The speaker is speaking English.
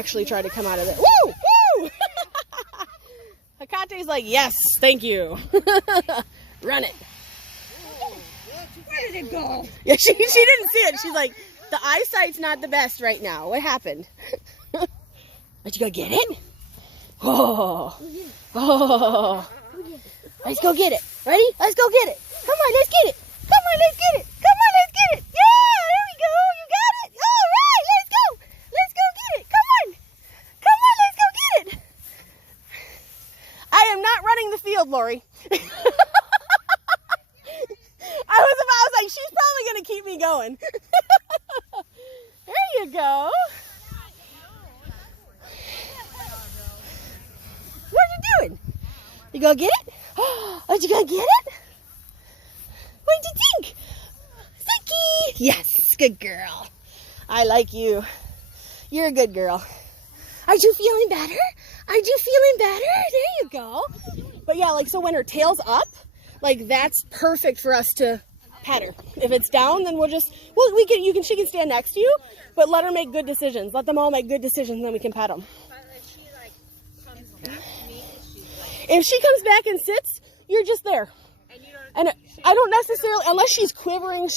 actually try to come out of it. Woo! Woo! Hekate's like, yes, thank you. Run it. Where did it go? Yeah, she didn't see it. She's like, the eyesight's not the best right now. What happened? But you go get it? Oh. Oh. Let's go get it. Ready? Let's go get it. Come on, let's get it. Come on, let's get it. Come on, let's get it. Yeah, there we go. You got it. All right, let's go. Let's go get it. Come on. Come on, let's go get it. I am not running the field, Lori. I was like, she's probably going to keep me going. There you go. What are you doing? You go get it? Oh, you gonna get it? What did you think? Sucky! Yes, good girl. I like you. You're a good girl. Are you feeling better? Are you feeling better? There you go. But yeah, like, so when her tail's up, like, that's perfect for us to pet her. If it's down, then she can stand next to you, but let her make good decisions. Let them all make good decisions, and then we can pet them. If she comes back and sits, you're just there. And I don't necessarily, unless she's quivering,